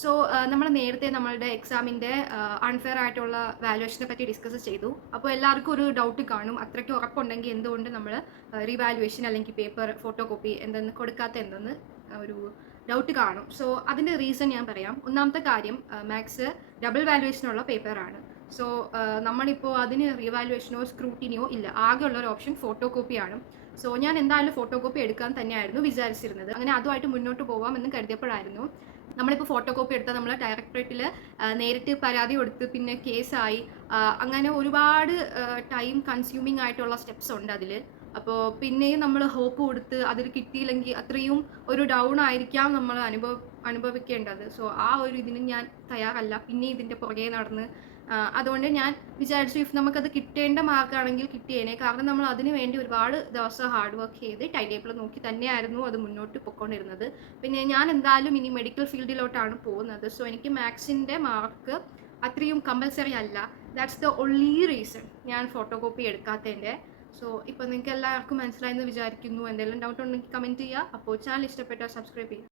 So നമ്മൾ നേരത്തെ നമ്മളുടെ എക്സാമിൻ്റെ അൺഫെയർ ആയിട്ടുള്ള വാല്യുവേഷനെ പറ്റി ഡിസ്കസ് ചെയ്തു. അപ്പോൾ എല്ലാവർക്കും ഒരു ഡൗട്ട് കാണും, അത്രയ്ക്ക് ഉറപ്പുണ്ടെങ്കിൽ എന്തുകൊണ്ട് നമ്മൾ റീവാലുവേഷൻ അല്ലെങ്കിൽ പേപ്പർ ഫോട്ടോ കോപ്പി എന്തെന്ന് കൊടുക്കാത്ത എന്തെന്ന് ഒരു ഡൗട്ട് കാണും. സോ അതിൻ്റെ റീസൺ ഞാൻ പറയാം. ഒന്നാമത്തെ കാര്യം, മാത്സ് ഡബിൾ വാല്യുവേഷനുള്ള പേപ്പറാണ്. സോ നമ്മളിപ്പോൾ അതിന് റീവാലുവേഷനോ സ്ക്രൂട്ടിനിയോ ഇല്ല, ആകെയുള്ള ഒരു ഓപ്ഷൻ ഫോട്ടോ കോപ്പിയാണ്. സോ ഞാൻ എന്തായാലും ഫോട്ടോ കോപ്പി എടുക്കാൻ തന്നെയായിരുന്നു വിചാരിച്ചിരുന്നത്. അങ്ങനെ അതുമായിട്ട് മുന്നോട്ട് പോകാം എന്ന് കരുതിയപ്പോഴായിരുന്നു നമ്മളിപ്പോൾ ഫോട്ടോ കോപ്പി എടുത്താൽ നമ്മൾ ഡയറക്ടറേറ്റിൽ നേരിട്ട് പരാതി കൊടുത്ത് പിന്നെ കേസായി, അങ്ങനെ ഒരുപാട് ടൈം കൺസ്യൂമിങ് ആയിട്ടുള്ള സ്റ്റെപ്സ് ഉണ്ട് അതിൽ. അപ്പോൾ പിന്നെയും നമ്മൾ ഹോപ്പ് കൊടുത്ത് അതിൽ കിട്ടിയില്ലെങ്കിൽ അത്രയും ഒരു ഡൗൺ ആയിരിക്കാം നമ്മൾ അനുഭവിക്കേണ്ടത്. സോ ആ ഒരു ഇതിന് ഞാൻ തയ്യാറല്ല, പിന്നെ ഇതിൻ്റെ പുറകെ നടന്ന്. അതുകൊണ്ട് ഞാൻ വിചാരിച്ചു, ഇഫ് നമുക്കത് കിട്ടേണ്ട മാർക്കാണെങ്കിൽ കിട്ടിയേനെ. കാരണം നമ്മൾ അതിന് വേണ്ടി ഒരുപാട് ദിവസം ഹാർഡ് വർക്ക് ചെയ്ത് ടൈം ടേബിൾ നോക്കി തന്നെയായിരുന്നു അത് മുന്നോട്ട് പൊയ്ക്കൊണ്ടിരുന്നത്. പിന്നെ ഞാൻ എന്തായാലും ഇനി മെഡിക്കൽ ഫീൽഡിലോട്ടാണ് പോകുന്നത്. സോ എനിക്ക് മാത്സിൻ്റെ മാർക്ക് അത്രയും കമ്പൽസറി അല്ല. ദാറ്റ്സ് ദ ഒൺലി റീസൺ ഞാൻ ഫോട്ടോ കോപ്പി എടുക്കാത്തതിൻ്റെ. സോ ഇപ്പോൾ നിങ്ങൾക്ക് എല്ലാവർക്കും മനസ്സിലായെന്ന് വിചാരിക്കുന്നു. എന്തെങ്കിലും ഡൗട്ട് ഉണ്ടെങ്കിൽ കമൻറ്റ് ചെയ്യുക. അപ്പോൾ ചാനൽ ഇഷ്ടപ്പെട്ടാൽ സബ്സ്ക്രൈബ് ചെയ്യുക.